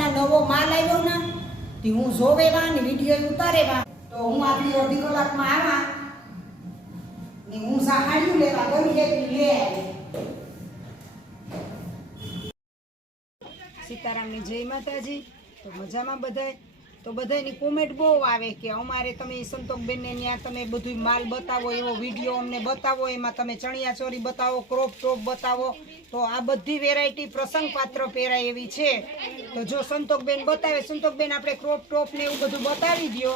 ના નવો માલ આવ્યો ને, તે હું જોવેવા ને વીડિયો ઉતારેવા. તો હું આપી અડધી કલાકમાં આવા ને હું સાહાડ્યું લેવા ગમી એટલી લે સીતારામની જય માતાજી. તો મજામાં બધાય? તો બધાયની કોમેન્ટ બહુ આવે કે અમારે તમે સંતોકબેનને ત્યાં તમે બધું માલ બતાવો એવો વીડિયો અમને બતાવો એમાં તમે ચણિયા ચોરી બતાવો ક્રોપ ટોપ બતાવો તો આ બધી વેરાયટી પ્રસંગ પાત્ર પહેરાય એવી છે તો જો સંતોકબેન બતાવે સંતોકબેન આપણે ક્રોપ ટોપ ને એવું બધું બતાવી દો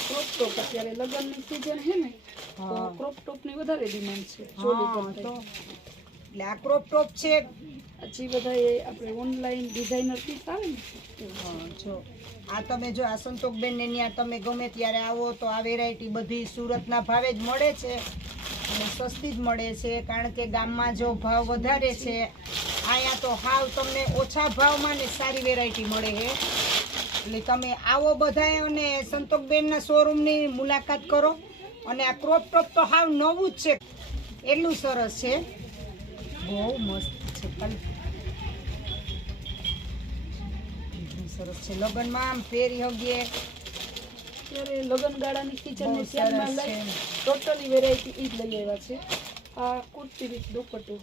ક્રોપ ટોપ અત્યારે લગ્નની સીઝન છે ને. ક્રોપ ટોપની વધારે ડિમાન્ડ છે. તો એટલે આ ક્રોપ ટોપ છે. પછી બધા એ આપણે ઓનલાઈન ડિઝાઇનર પીસ આવે ને. જો. આ તમે જો આ સંતોકબેન ને ત્યાં તમે ગમે ત્યારે આવો તો આ વેરાયટી બધી સુરતના ભાવે જ મળે છે. અને સસ્તી જ મળે છે કારણ કે ગામમાં જો ભાવ વધારે છે અહીંયા તો હાવ તમને ઓછા ભાવમાં ને સારી વેરાયટી મળે છે. એટલે તમે આવો બધાય અને સંતોકબેનના શોરૂમની મુલાકાત કરો. અને આ ક્રોપ ટોપ તો હાવ નવું જ છે. એટલું સરસ છે. બહુ મસ્ત છે સરસ છે. લગ્નમાં આમ પહેરી હગીએ. ત્યારે લગ્ન ગાળાની બહુ ધ્યાનમાં લઈ ટોટલી વેરાયટી ઈ જ લઈ આવ્યા છે. આ કુર્તી વિથ દુપટ્ટો.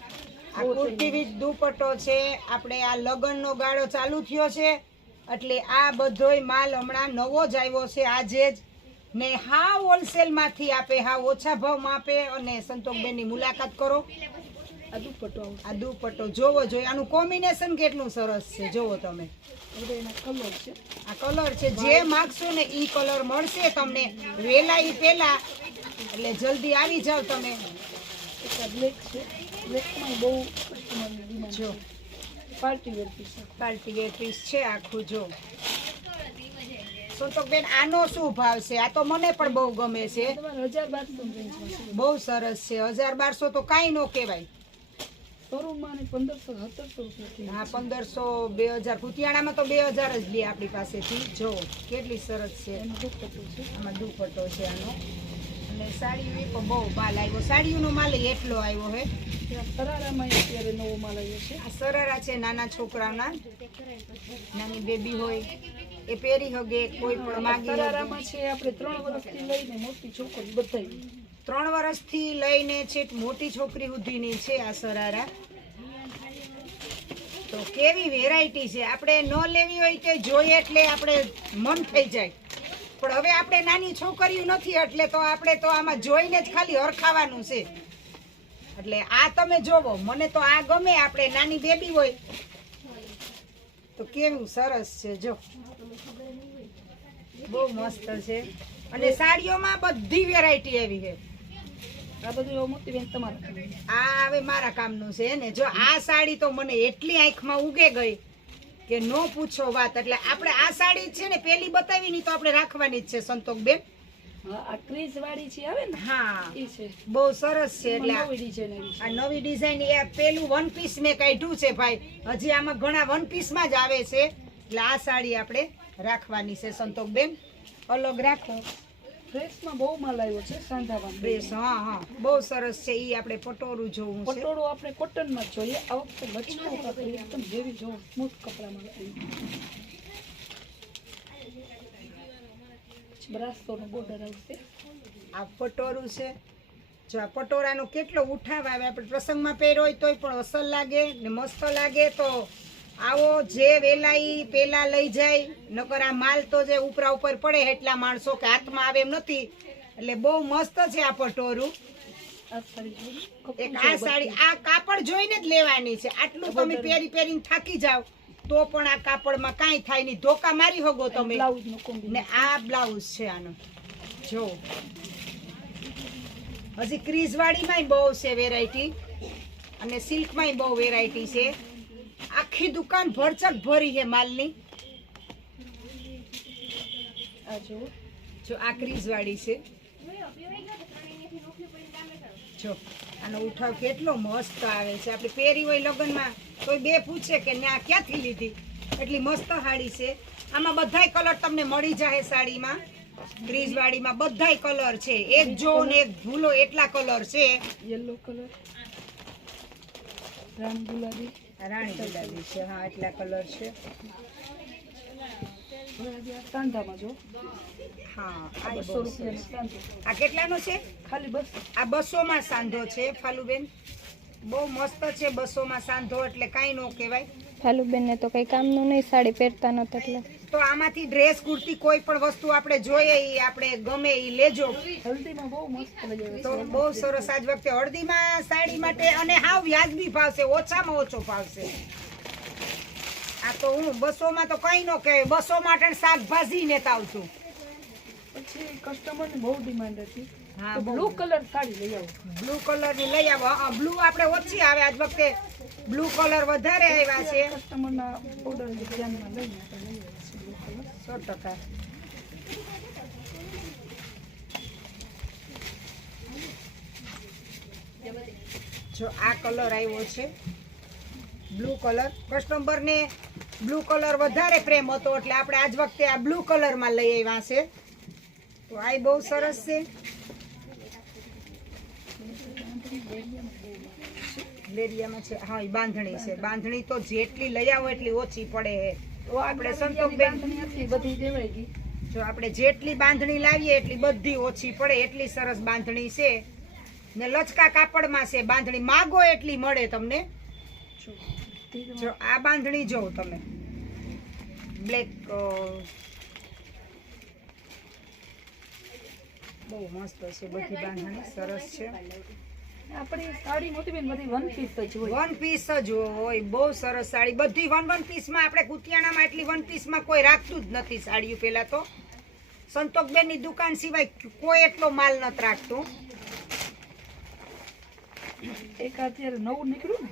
આ કુર્તી વિથ દુપટ્ટો છે. આપણે આ લગ્નનો ગાળો ચાલુ થયો છે. એટલે આ બધોય માલ હમણાં નવો જ આવ્યો છે. આજે જ ને હા હોલસેલમાંથી આપે હા ઓછા ભાવમાં આપે અને સંતોષબેનની મુલાકાત કરો. આ દુપટ્ટો આ દુપટ્ટો જોવો જોઈએ. આનું કોમ્બિનેશન કેટલું સરસ છે જોવો તમે. કલર છે. આ કલર છે. જે માગશો ને એ કલર મળશે તમને. વેલા એ પેલા. એટલે જલ્દી આવી જાવ તમે. બ્લેક છે. બ્લેકમાં બહુ જો. પાર્ટી વેર પીસ છે. પાર્ટી વેર પીસ છે આખું જો. બેન આનો શું ભાવ છે? આ તો મને પણ બહુ ગમે છે. બહુ સરસ છે. હજાર બારસો તો કાંઈ ન કહેવાય. શોરૂમમાં પંદરસો સત્તરસો હા પંદરસો બે હજાર. કુતિયાણામાં તો બે હજાર જ લે આપણી પાસેથી. જો કેટલી સરસ છે. એનો દુપટ્ટો છે. આમાં દુપટ્ટો છે આનો. અને સાડીઓ એ બહુ માલ આવ્યો. સાડીઓનો માલ એટલો આવ્યો હે. સરારામાં અત્યારે નવો માલ આવ્યો છે. આ સરારા છે નાના છોકરાઓના નાની બેબી હોય. એ પહેરી હગે કોઈ પણ માગી હગે. છે આપણે ત્રણ વર્ષથી લઈને મોટી છોકરી બધાય ત્રણ વર્ષથી લઈને છેક મોટી છોકરી સુધીની છે આ સરારા. તો કેવી વેરાયટી છે? આપણે ન લેવી હોય કે જોઈએ એટલે આપણે મન થઈ જાય. પણ હવે આપણે નાની છોકરીઓ નથી એટલે તો આપણે તો આમાં જોઈને જ ખાલી હરખાવાનું છે. એટલે આ તમે જોવો, મને તો આ ગમે, આપણે નાની બેબી હોય. તો કેવું સરસ છે, જો. બહુ મસ્ત છે. અને સાડીઓમાં બધી વેરાયટી આવી છે. આ બધું એવું મોટી આ હવે મારા કામનું છે ને. જો આ સાડી તો મને એટલી આંખમાં ઉગે ગઈ કે નો પૂછો વાત. એટલે આપણે આ સાડી છે ને પેલી બતાવી ની તો આપણે રાખવાની જ છે સંતોષબેન હા આ ક્રીઝ વાળી છે આવે ને? હા. એ છે. બહુ સરસ છે એટલે આ- નવી ડિઝાઇન છે. આ નવી ડિઝાઇન એ પેલું વન પીસ મેં કાઢ્યું છે ભાઈ. હજી આમાં ઘણા વન પીસમાં જ આવે છે. એટલે આ સાડી આપણે રાખવાની છે સંતોકબેન અલગ રાખો. ડ્રેસમાં બહુ માલ આવ્યો છે સાંધાવાન ડ્રેસ હા હા. બહુ સરસ છે ઈ આપણે પટોળું જોવું છે. પટોળું આપણે કોટનમાં જોઈએ. આ વખતે કાપડ એકદમ જેવી જો સ્મૂથ કપડામાં બ્રાસોનો બોર્ડર આવશે. આ પટોરું છે. જો આ પટોરાનો કેટલો ઉઠાવ આવે આપણે પ્રસંગમાં પહેર્યો હોય તોય પણ અસલ લાગે ને મસ્ત લાગે તો આવો જે વેલાઈ પેલા લઈ જાય નકર આ માલ તો જે ઉપરા ઉપર પડે એટલા માણસો કે હાથમાં આવે એમ નથી. એટલે બહુ મસ્ત છે આ પટોરું. એક આ સાડી આ કાપડ જોઈને જ લેવાની છે. આટલું તમે પહેરી પહેરીને થાકી જાવ તો પણ આ કાપડમાં કાંઈ થાય નહીં. ધોકા મારી હોગો તમે. ને આ બ્લાઉઝ છે આનો. જો. હજી ક્રીઝ વાળીમાંય બહુ છે વેરાયટી અને સિલ્કમાંય બહુ વેરાયટી છે. આખી દુકાન ભરચક ભરી છે માલની. જો જો આ ક્રીઝવાળી છે. જો, આનો ઉઠાવ કેટલો મસ્ત આવે છે. આપણે પહેરી હોય લગ્નમાં, કોઈ બે પૂછે કે ને આ ક્યાંથી લીધી? એટલી મસ્ત સાડી છે. આમાં બધાય કલર તમને મળી જાય સાડીમાં. ક્રીઝવાળીમાં બધાય કલર છે. એક જો ને એક ભૂલો એટલા કલર છે. યલો કલર રામ ગુલાબી. રાણી ગુલાબી છે. હા એટલા કલર છે. સાંધામાં જો. હા આ બસો આ કેટલાનો છે? ખાલી બસ. આ બસોમાં સાંધો છે ફાલુબેન. બહુ મસ્ત છે બસોમાં સાંધો એટલે કાંઈ ન કહેવાય. ફાલુબેનને તો કઈ કામનું નહીં સાડી પહેરતા નહોતા એટલે. તો આમાંથી ડ્રેસ કુર્તી કોઈ પણ વસ્તુ આપણે જોઈએ એ આપણે ગમે એ લેજો. હલ્દીમાં બહુ મસ્ત તો બહુ સરસ આજ વખતે હળદીમાં સાડી માટે અને હાવ વ્યાજબી ભાવશે ઓછામાં ઓછો ભાવશે. આ તો હું બસોમાં તો કઈ ન કહેવાય બસો માટે શાકભાજી ને તાવ પછી કસ્ટમરની બહુ ડિમાન્ડ હતી. હા, બ્લુ કલર સાડી લઈ આવો. બ્લુ કલરની લઈ આવો. બ્લુ આપણે ઓછી આવે. આજ વખતે બ્લુ કલર વધારે આવ્યા છે. કસ્ટમરના ઓર્ડર ધ્યાનમાં લઈને આપણે લઈ આવ્યા છીએ બ્લુ કલર સો ટકા. જો આ કલર આવ્યો છે, બ્લુ કલર. કસ્ટમરને બ્લુ કલર વધારે પ્રેમ હતો, એટલે આપણે આજ વખતે આ બ્લુ કલરમાં લઈ આવ્યા છે. તો આ બહુ સરસ છે. લેરિયામાં છે. હા એ બાંધણી છે. બાંધણી તો જેટલી લઈ આવો એટલી ઓછી પડે. તો આપણે ગઈ જો આપણે જેટલી બાંધણી લાવીએ એટલી બધી ઓછી પડે, એટલી સરસ બાંધણી છે. ને લચકા કાપડમાં છે, બાંધણી માગો એટલી મળે તમને. જો આ બાંધણી જોવો તમે. બ્લેક બહુ મસ્ત છે બધી બાંધણી, સરસ છે. આપણી સાડી મોટી બેન બધી વન પીસ જ હોય. વન પીસ જ હોય બહુ સરસ સાડી. બધી વન વન પીસમાં આપણે કુતિયાણામાં એટલી વન પીસમાં કોઈ રાખતું જ નથી સાડીઓ પહેલાં તો. સંતોષબેનની દુકાન સિવાય કોઈ એટલો માલ નથી રાખતું. એક અત્યારે નવું નીકળ્યું ને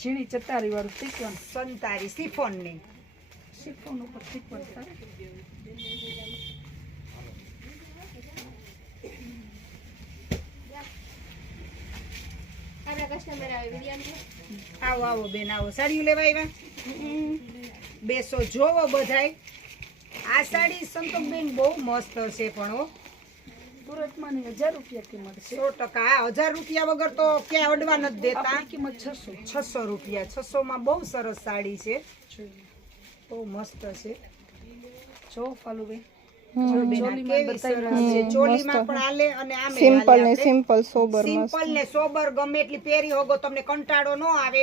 ઝીણી ચતારી વાળું સિફોન સંતારી સિફોનની સિફોન ઉપર શીખવાનું આવો આવો બેન આવો. સાડીઓ લેવા આવ્યા બેસો જોવો બધાય. આ સાડી સંતોષબેન બહુ મસ્ત છે પણ હો. સુરતમાં હજાર રૂપિયા કિંમત સો ટકા. હજાર રૂપિયા વગર તો ક્યાંય અડવા નથી દેતા. કિંમત છસો. છસો રૂપિયા. છસોમાં બહુ સરસ સાડી છે. બહુ મસ્ત છે. જો ફાલુભાઈ સિમ્પલ ને સિમ્પલ સોબર સિમ્પલ ને સોબર ગમે એટલી પહેરી હોગો તમને કંટાળો ન આવે.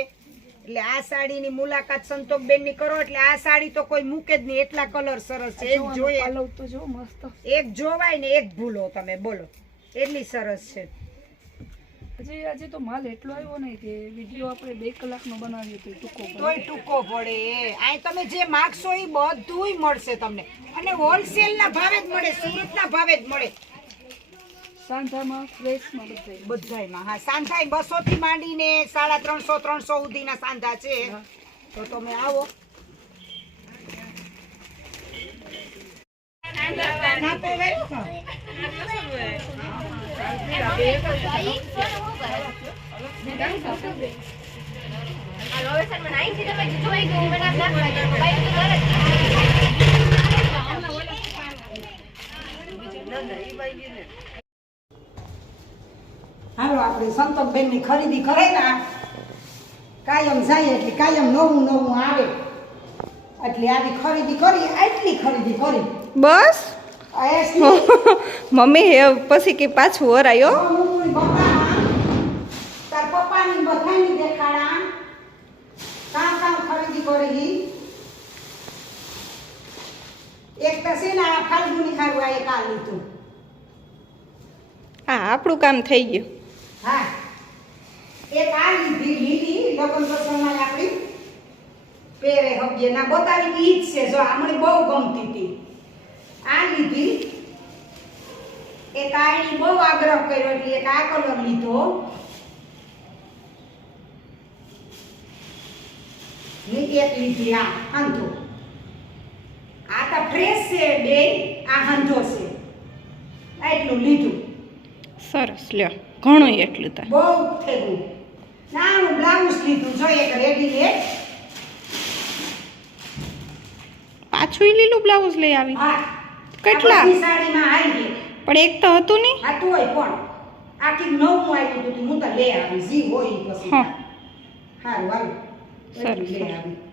એટલે આ સાડીની મુલાકાત સંતોષબેનની કરો એટલે આ સાડી તો કોઈ મૂકે જ નહીં. એટલા કલર સરસ છે. એક જોઈએ. પાલવ તો જો મસ્ત. એક જોવાય ને એક ભૂલો તમે બોલો. એટલી સરસ છે. હજી આજે તો માલ એટલો આવ્યો ને કે વીડિયો આપણે બે કલાકનો બનાવ્યો તો ટૂંકો તોય ટૂંકો પડે આ તમે જે માગશો એ બધુંય મળશે તમને. અને હોલસેલના ભાવે જ મળે સુરતના ભાવે જ મળે. સાંધામાં ફ્રેશમાં બધાય. બધાયમાં હા સાંધા બસોથી માંડીને સાડા ત્રણસો ત્રણસો સુધીના સાંધા છે. તો તમે આવો. ના તો. હાલો આપણે સંતોષબેનની ખરીદી કરે ને. કાયમ જાય એટલે કાયમ નવું નવું આવે. એટલે આવી ખરીદી કરી આટલી ખરીદી કરી. બસ? મમ્મી હે પછી કે પાછું ઓરાયો મમ્મી બતાવા તાર પપ્પાની બધાની દેખાડા કામ કામ કરી એક તો છે ને આ ફાલ્ગુની ખારું આ એક આ લીધું. હા આપણું કામ થઈ ગયું. હા. એક આ લીધી લીલી લગ્ન પ્રસંગમાં આપણી પહેરે હગીએ ના બતાવી ઈ જ છે જો આ મને બહુ ગમતી હતી આ લીધી. એક આ બહુ આગ્રહ કર્યો એટલે એક આ કલર લીધો. ને એક લીધી આ હાંધો. આ તો ફ્રેશ છે બે આ હાંધો છે. એટલું લીધું. સરસ લ્યો. ઘણું એટલું તાર. બહુ થયું. નાનું બ્લાઉઝ લીધું. જો એક રેડીમેડ પાછું લીલું બ્લાઉઝ લઈ આવી. કેટલા? પણ એક તો હતું નહીં? હતું હોય પણ. આખી નવું આવ્યું હતું. હું તો લઈ આવી. જી હોય પછી. હા. સારું હાલો. સરસ